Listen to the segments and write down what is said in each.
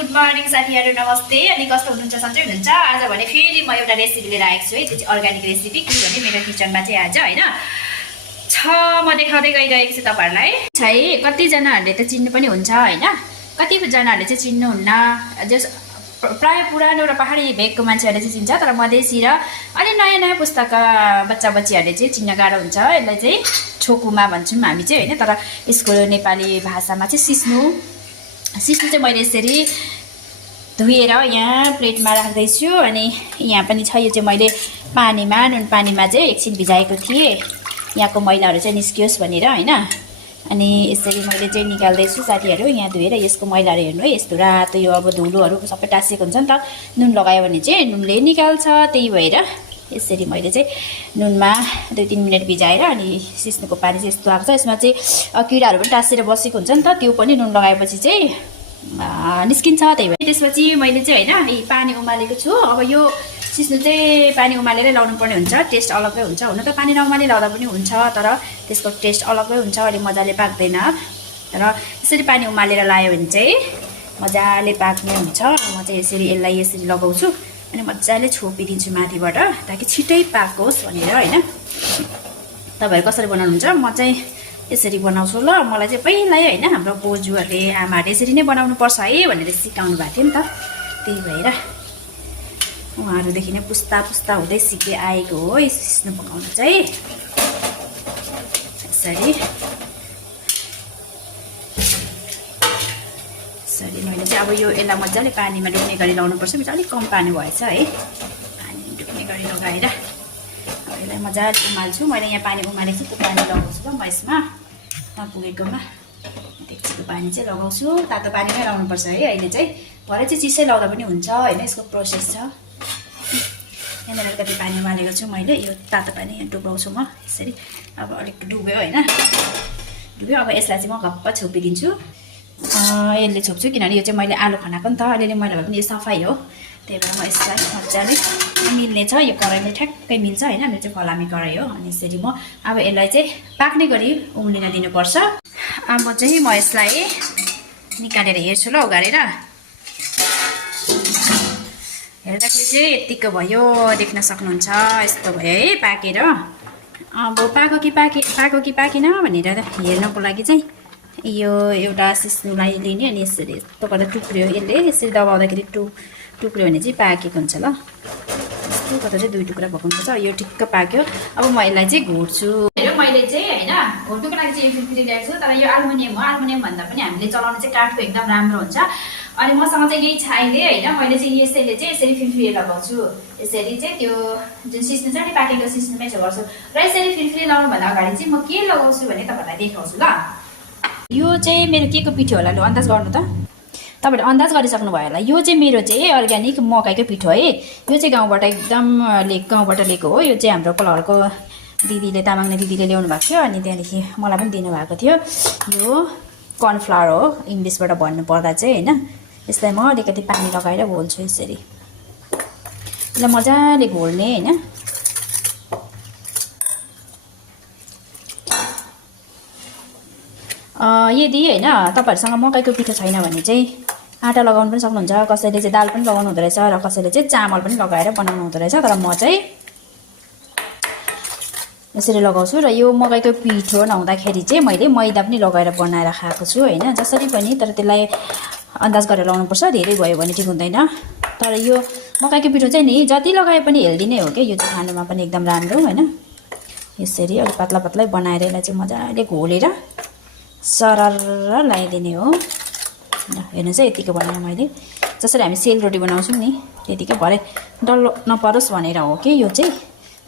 Good morning साथीहरु नमस्ते। अनि कस्तो हुनुहुन्छ सन्चै हुनुहुन्छ? आज भने फेरि म एउटा रेसिपी लिएर आएको छु है। त्यो चाहिँ अर्ग्यानिक रेसिपी के भने मेरो किचनमा चाहिँ आज हैन म देखाउँदै गइरहेको छु तपाईहरुलाई। छै कति जनाहरुले त चिन्नु पनि हुन्छ हैन, कति जनाहरुले चाहिँ चिन्नुहुन्न। जस प्राय पुरानो र पहाडी भेगको मान्छेहरुले चाहिँ चिन्छ, तर मधेसी र अलि नयाँ पुस्ताका बच्चा-बच्चीहरुले चाहिँ चिन्न गाह्रो हुन्छ। यसलाई चाहिँ छोकुमा भन्छौं हामी चाहिँ हैन, तर यसको नेपाली भाषामा चाहिँ सिस्नु चाहिँ मैले यसरी धुएर यहाँ प्लेटमा राख्दै छु। अनि यहाँ पनि छ, यो चाहिँ मैले नुन पानीमा चाहिँ एकछिन भिजाएको थिएँ, यहाँको मैलाहरू चाहिँ निस्कियोस् भनेर हैन। अनि यसरी मैले चाहिँ निकाल्दै छु साथीहरु। यहाँ धुएर यसको मैलाहरू हेर्नु है, यस्तो रातो यो अब धुलोहरू सबै टाँसिएको हुन्छ नि त, नुन लगायो भने चाहिँ नुनले निकाल्छ। त्यही भएर यसरी मैले चाहिँ नुनमा 2-3 मिनेट भिजाएर अनि सिस्नुको पानी चाहिँ यस्तो आउँछ। यसमा चाहिँ किराहरू पनि टाँसेर बसेको हुन्छ नि त, त्यो पनि नुन लगाएपछि चाहिँ निस्किन्छ। त्यही भएर त्यसपछि मैले चाहिँ हैन पानी उमालेको छु। अब यो सिस्नु चाहिँ पानी उमालेरै लाउनु पर्ने हुन्छ, टेस्ट अलग्गै हुन्छ। हुन त पानी नउमाले लाउँदा पनि हुन्छ, तर त्यसको टेस्ट अलग्गै हुन्छ, अलि मजाले पाक्दैन। तर यसरी पानी उमालेर लायो भने चाहिँ मजाले पाक्ने हुन्छ। म चाहिँ यसरी यसलाई यसरी लगाउँछु अनि मजाले छोपिदिन्छु माथिबाट, ताकि छिटै पाकोस् भनेर हैन। तपाईहरु कसरी बनाउनुहुन्छ? म चाहिँ यसरी बनाउँछु ल। मलाई चाहिँ पहिल्यै हैन हाम्रो बोजूहरुले आमाहरुले यसरी नै बनाउनु पर्छ है भनेर सिकाउनु भएको थियो नि त। त्यही भएर उहाँहरुदेखि नै पुस्ता हुँदै सिके आएको हो सिस्नु पकाउन चाहिँ। यसरी मैले चाहिँ अब यो यसलाई मजाले पानीमा डुब्ने गरी लाउनु पर्छ। मेरो अलिक कम पानी भएछ है, पानी डुब्ने गरी लगाएर यसलाई मजाले उमाल्छु। मैले यहाँ पानी उमालेको छु, त्यो पानी लगाउँछु ल म यसमा नपुगेकोमा। डेक्चीको पानी चाहिँ लगाउँछु, तातो पानीमै लाउनुपर्छ है अहिले चाहिँ। भरे चाहिँ चिसै लाउँदा पनि हुन्छ हैन, यसको प्रोसेस छ। यहाँनिर अलिकति पानी उमालेको छु मैले, यो तातो पानी डुबाउँछु म यसरी। अब अलिक डुब्यो हैन, डुब्यो। अब यसलाई चाहिँ म गप्प छोपिदिन्छु। यसले छोप्छु किनभने यो चाहिँ मैले आलु खनाको नि त, अलिअलि मैला भए पनि यो सफाइ हो। त्यही भएर म यसलाई मजाले मिल्ने छ, यो कराईले ठ्याक्कै मिल्छ हैन। मेरो चाहिँ फलामी कराई हो। अनि यसरी म अब यसलाई चाहिँ पाक्ने गरी उम्लिन दिनुपर्छ। अब चाहिँ म यसलाई निकालेर हेर्छु ल उगारेर। हेर्दाखेरि चाहिँ यतिको भयो, देख्न सक्नुहुन्छ यस्तो भयो है पाकेर। अब पाको कि पाकेन भनेर हेर्नको लागि चाहिँ यो एउटा सिस्नुलाई लिने अनि यसरी यस्तो गर्दा टुक्रियो, यसले यसरी दबाउँदाखेरि टुक्रियो भने चाहिँ पाकेको हुन्छ ल। यस्तो गर्दा चाहिँ 2 टुक्रा पकाउनुपर्छ। यो ठिक्क पाक्यो। अब म यसलाई चाहिँ घोड्छु। मैले चाहिँ हैन घोड्नुको लागि चाहिँ फिर्फिरी ल्याएको छु, तर यो एल्युमिनियम हो। एल्युमिनियम भन्दा पनि हामीले चलाउने चाहिँ काठको एकदम राम्रो हुन्छ। अनि मसँग चाहिँ यही छाइले हैन, मैले चाहिँ यसैले चाहिँ यसरी फिर्फिरी लगाउँछु। यसरी चाहिँ त्यो जुन सिस्नु छ नि पाकेको सिस्नुमै गर्छु। र यसरी फिर्फिरी लगाउनु भन्दा अगाडि चाहिँ म के लगाउँछु भने तपाईँलाई देखाउँछु ल। यो चाहिँ मेरो के को पिठो होला लु अन्दाज गर्नु त। तपाईहरु अन्दाज गरिसक्नु भयो होला। यो चाहिँ मेरो चाहिँ अर्ग्यानिक मकैको पिठो है। यो चाहिँ गाउँबाट एकदम गाउँबाट लिएको हो। यो चाहिँ हाम्रो कोलाहरुको दिदीले, तामाङने दिदीले ल्याउनु भएको थियो, अनि त्यहाँदेखि मलाई पनि दिनुभएको थियो। यो कर्नफ्लावर हो इङ्ग्लिसबाट भन्नु पर्दा चाहिँ हैन। यसलाई म अलिकति पानी लगाएर घोल्छु यसरी। यसलाई मजाले घोल्ने हैन। यदि हैन तपाईहरुसँग मकैको पिठो छैन भने चाहिँ आटा लगाउनु पनि सक्नुहुन्छ। कसैले चाहिँ दाल पनि लगाउनु हुँदो रहेछ र कसैले चाहिँ चामल पनि लगाएर बनाउनु हुँदो रहेछ, तर म चाहिँ यसरी लगाउँछु। र यो मकैको पिठो नहुँदाखेरि चाहिँ मैले मैदा पनि लगाएर बनाएर खाएको छु हैन, जसरी पनि। तर त्यसलाई अन्दाज गरेर लगाउनुपर्छ, धेरै भयो भने ठिक हुँदैन। तर यो मकैको पिठो चाहिँ नि जति लगाए पनि हेल्दी नै हो के, यो चाहिँ खानुमा पनि एकदम राम्रो हैन। यसरी अलि पातला पातलै बनाएर यसलाई चाहिँ मजाले घोलेर सरर लगाइदिने हो। हेर्नु चाहिँ यतिको बनाएँ मैले, जसरी हामी सेलरोटी बनाउँछौँ नि त्यतिकै। भरे डल्लो नपरोस् भनेर हो कि यो चाहिँ।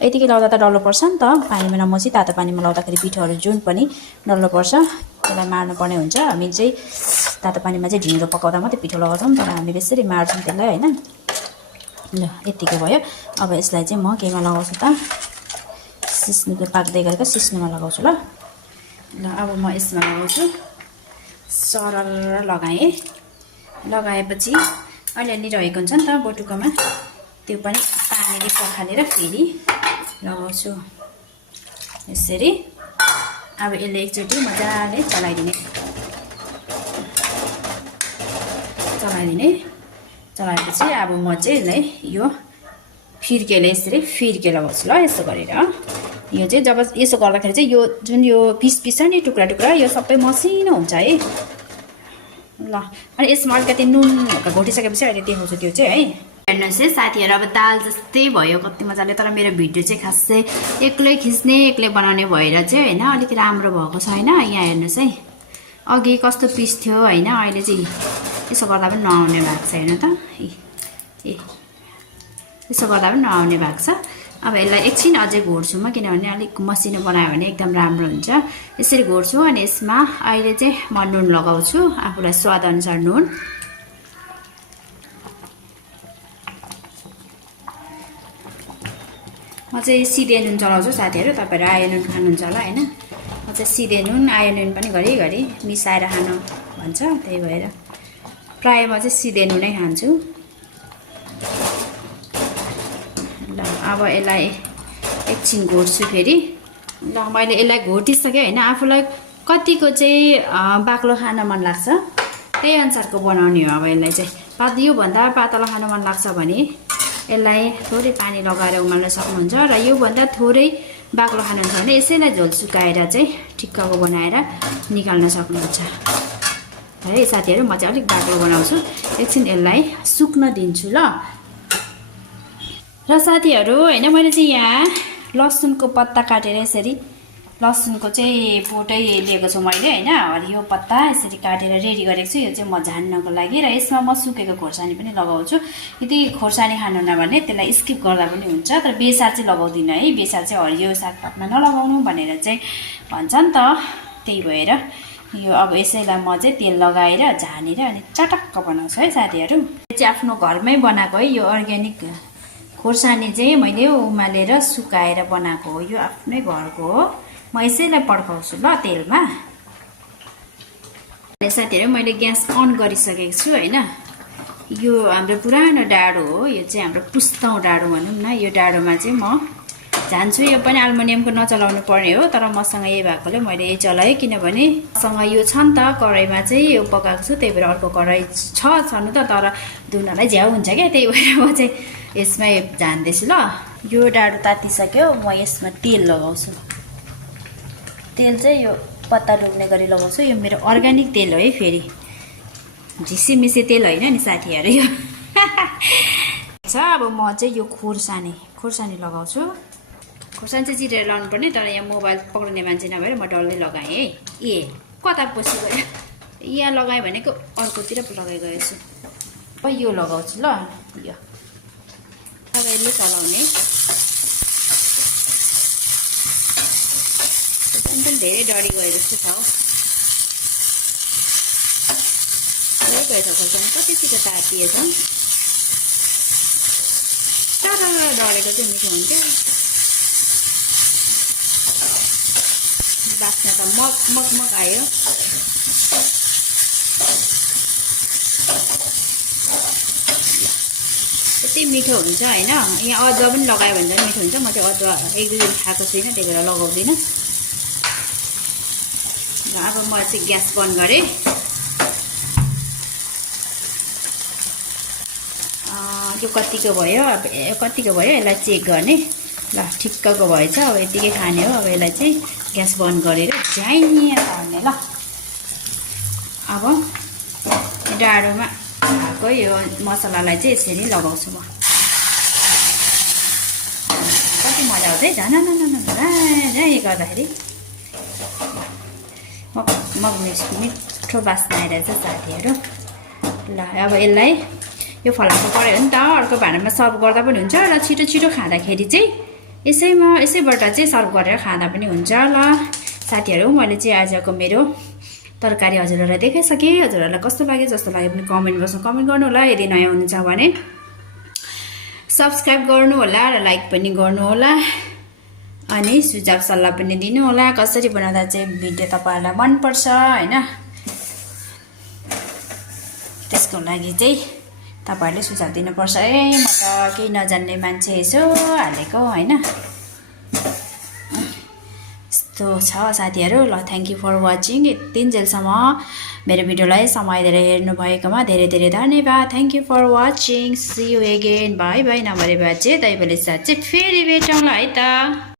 यतिकै लाउँदा त डल्लो पर्छ नि त, पानीमा नमसी तातो पानीमा लाउँदाखेरि पिठोहरू जुन पनि डल्लो पर्छ, त्यसलाई मार्नु पर्ने हुन्छ। हामी चाहिँ तातो पानीमा चाहिँ ढिँडो पकाउँदा मात्रै पिठो लगाउँछौँ, तर हामीले यसरी मार्छौँ त्यसलाई हैन। ल यतिको भयो। अब यसलाई चाहिँ म केमा लगाउँछु त, सिस्नुको पाक्दै गरेको सिस्नुमा लगाउँछु ल। ल अब म यसमा लगाउँछु। सरर लगाएँ। लगाएपछि अलिअलि रहेको हुन्छ नि त बटुकोमा, त्यो पनि पानीले पखालेर फेरि लगाउँछु यसरी। अब यसले एकचोटि मजाले चलाइदिने। चलाइदिने चलाएपछि अब म चाहिँ यसलाई यो फिर्केले यसरी फिर्के लगाउँछु ल यसो गरेर यो चाहिँ जब यसो गर्दाखेरि चाहिँ यो जुन यो पिस छ नि टुक्रा टुक्रा यो सबै मसिनो हुन्छ है ल अनि यसमा अलिकति नुन घोटिसकेपछि अहिले देखाउँछु त्यो चाहिँ है हेर्नुहोस् है साथीहरू अब दाल जस्तै भयो कति मजाले तर मेरो भिडियो चाहिँ खासै एक्लै खिच्ने एक्लै बनाउने भएर चाहिँ होइन अलिक राम्रो भएको छैन यहाँ हेर्नुहोस् है अघि कस्तो पिस थियो होइन अहिले चाहिँ यसो गर्दा पनि नआउने भएको छ हेर्नु त ए यसो गर्दा पनि नआउने भएको छ अब यसलाई एकछिन अझै घोड्छु म किनभने अलिक मसिनो बनायो भने एकदम राम्रो हुन्छ यसरी घोड्छु अनि यसमा अहिले चाहिँ म नुन लगाउँछु आफूलाई स्वादअनुसार नुन म चाहिँ सिधे नुन चलाउँछु साथीहरू तपाईँहरू आयो नुन खानुहुन्छ होला होइन म चाहिँ सिधे नुन आयो नुन पनि घरिघरि मिसाएर खानु भन्छ त्यही भएर प्रायः म चाहिँ सिधे नुनै खान्छु ल अब यसलाई एकछिन घोड्छु फेरि ल मैले यसलाई घोटिसकेँ होइन आफूलाई कतिको चाहिँ बाक्लो खान मन लाग्छ त्यही अनुसारको बनाउने हो अब यसलाई चाहिँ योभन्दा पातला खान मन लाग्छ भने यसलाई थोरै पानी लगाएर उमाल्न सक्नुहुन्छ र योभन्दा थोरै बाक्लो खानुहुन्छ भने यसैलाई झोल सुकाएर चाहिँ ठिक्कको बनाएर निकाल्न सक्नुहुन्छ है साथीहरू म चाहिँ अलिक बाक्लो बनाउँछु एकछिन यसलाई सुक्न दिन्छु ल र साथीहरू होइन मैले चाहिँ यहाँ लसुनको पत्ता काटेर यसरी लसुनको चाहिँ बोटै लिएको छु मैले होइन हरियो पत्ता यसरी काटेर रेडी गरेको छु यो चाहिँ म झान्नको लागि र यसमा म सुकेको खोर्सानी पनि लगाउँछु यदि खोर्सानी खानुहुन्न भने त्यसलाई स्किप गर्दा पनि हुन्छ तर बेसार चाहिँ लगाउँदिनँ है बेसार चाहिँ हरियो सागपातमा नलगाउनु भनेर चाहिँ भन्छ नि त त्यही भएर यो अब यसैलाई म चाहिँ तेल लगाएर झानेर अनि चटक्क बनाउँछु है साथीहरू यो चाहिँ आफ्नो घरमै बनाएको है यो अर्ग्यानिक खोर्सानी चाहिँ मैले उमालेर सुकाएर बनाएको हो यो आफ्नै घरको हो म यसैलाई पड्काउँछु ल तेलमा साथीहरू मैले ग्यास अन गरिसकेको छु होइन यो हाम्रो पुरानो डाडो हो यो चाहिँ हाम्रो पुस्तौँ डाडो भनौँ न यो डाडोमा चाहिँ म जान्छु यो पनि एल्युमिनियमको नचलाउनु पर्ने हो तर मसँग यही भएकोले मैले यही चलाएँ किनभने मसँग यो छ नि त कराईमा चाहिँ यो पकाएको छु त्यही भएर अर्को कराई छनु त तर धुनलाई झ्याउ हुन्छ क्या त्यही भएर म चाहिँ यसमै झान्दैछु ल यो डाडो तातिसक्यो म यसमा तेल लगाउँछु तेल चाहिँ यो पत्ता डुब्ने गरी लगाउँछु यो मेरो अर्ग्यानिक तेल हो है फेरि झिसिमिसी तेल होइन नि साथीहरू यो छ अब म चाहिँ यो खोर्सानी लगाउँछु खोर्सानी चाहिँ चिरेर लाउनु पर्ने तर यहाँ मोबाइल पक्रिने मान्छे नभएर म डल्लै लगाएँ है ए कता पसी गयो यहाँ लगाएँ भनेको अर्कोतिर लगाइ गएछु अब यो लगाउँछु ल यो तपाईँले चलाउने पनि धेरै डढी गयो जस्तो छ हो गएछ खोर्सानी कति छिटो तातिएछ तर डढेको चाहिँ मिठो हुन्थ्यो बास्ना त मक आयो यति मिठो हुन्छ होइन यहाँ अदुवा पनि लगायो भने चाहिँ मिठो हुन्छ म चाहिँ अदुवा एक दुई दिन खाएको छुइनँ त्यही भएर लगाउँदिनँ र अब म चाहिँ ग्यास बन्द गरेँ यो कतिको भयो यसलाई चेक गर्ने ल ठिक्कको भएछ अब यतिकै खाने हो अब यसलाई चाहिँ ग्यास बन्द गरेर झ्याइँ हाल्ने ल अब डाडोमा हालेको यो मसलालाई चाहिँ यसरी लगाउँछु म कति मजा आउँछ है झन् गर्दाखेरि मिठो बास्ना आइरहेछ साथीहरू ल अब यसलाई यो फलाएको पऱ्यो भने त अर्को भाँडामा सर्भ गर्दा पनि हुन्छ र छिटो छिटो खाँदाखेरि चाहिँ यसैबाट चाहिँ सर्भ गरेर खाँदा पनि हुन्छ ल साथीहरू मैले चाहिँ आजको मेरो तरकारी हजुरहरूलाई देखाइसकेँ हजुरहरूलाई कस्तो लाग्यो जस्तो लाग्यो भने कमेन्ट बक्समा कमेन्ट गर्नु होला यदि नयाँ हुनुहुन्छ भने सब्सक्राइब गर्नु होला र लाइक पनि गर्नु होला अनि सुझाव सल्लाह पनि दिनु होला कसरी बनाउँदा चाहिँ भिडियो तपाईहरुलाई मन पर्छ हैन त्यसको लागि चाहिँ तपाईहरुले सुझाव दिनुपर्छ है म त केही नजान्ने मान्छे यसो हालेको हैन यस्तो यस्तो छ साथीहरू। ल थ्याङ्क यू फर वाचिङ। यतिन्जेलसम्म मेरो भिडियोलाई समय दिएर हेर्नुभएकोमा धेरै धेरै धन्यवाद। Thank you for watching. See you again. Bye bye. नभए बाजे दैवले साँच्चै फेरि भेटौँला है त।